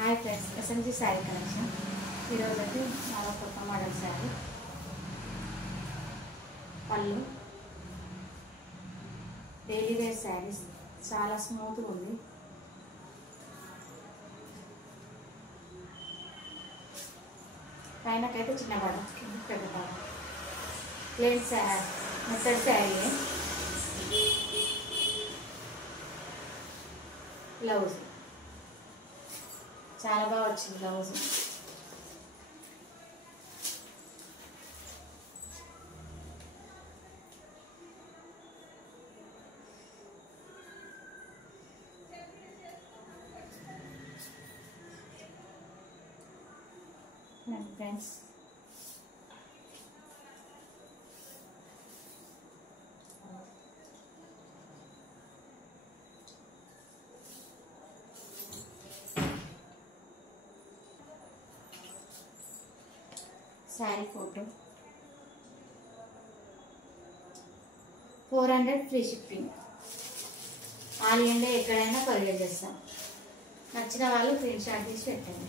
Hi friends, SMG sari collection. ఈరోజు అయితే చాలా కొత్త మోడల్ శారీ. పళ్ళు డైలీ వేర్ శారీస్, చాలా స్మూత్గా ఉంది. పైనకైతే చిన్న పడ పెద్ద పడ ప్లేన్ శారీ, మెత్తడ్ శారీ. బ్లౌజ్ చాలా బాగా వచ్చింది. Blouse friends, sari photo 400 free shipping. All India ఎక్కడైనా కొరియర్ చేస్తాం. నచ్చిన వాళ్ళు స్క్రీన్ షాట్ తీసి పెట్టండి.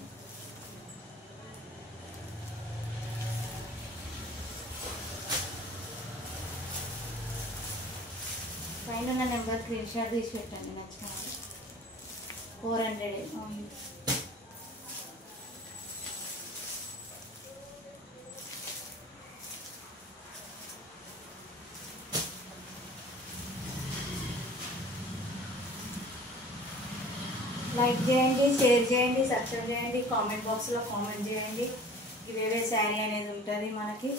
పైన ఉన్న నెంబర్ స్క్రీన్ షాట్ తీసి పెట్టండి. నచ్చిన వాళ్ళు 400 ఓన్లీ. లైక్ చేయండి, షేర్ చేయండి, సబ్స్క్రైబ్ చేయండి, కామెంట్ బాక్స్లో కామెంట్ చేయండి. ఇవేవే శారీ అనేది ఉంటుంది. మనకి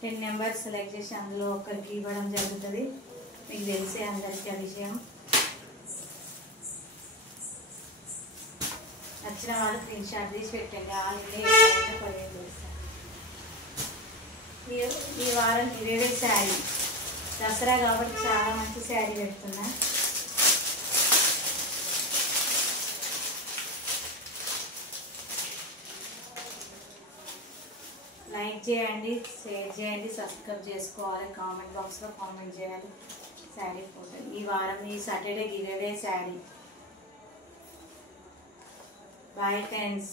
10 నెంబర్స్ సెలెక్ట్ చేసి అందులో ఒకరికి ఇవ్వడం జరుగుతుంది. మీకు తెలిసే అందరికీ ఆ విషయం. నచ్చిన వాళ్ళు స్క్రీన్ షాట్ తీసి పెట్టండి. ఆల్ ఇండియా కొరియర్ చేస్తాం. ఈ వారం ఇవేవే శారీ, దసరా కాబట్టి చాలా మంచి శారీ పెడుతున్నా. లైక్ చేయండి, షేర్ చేయండి, సబ్స్క్రైబ్ చేసుకోవాలి, కామెంట్ బాక్స్లో కామెంట్ చేయాలి. శారీ ఫోటో ఈ వారం ఈ Saturday give away sari. Boy friends.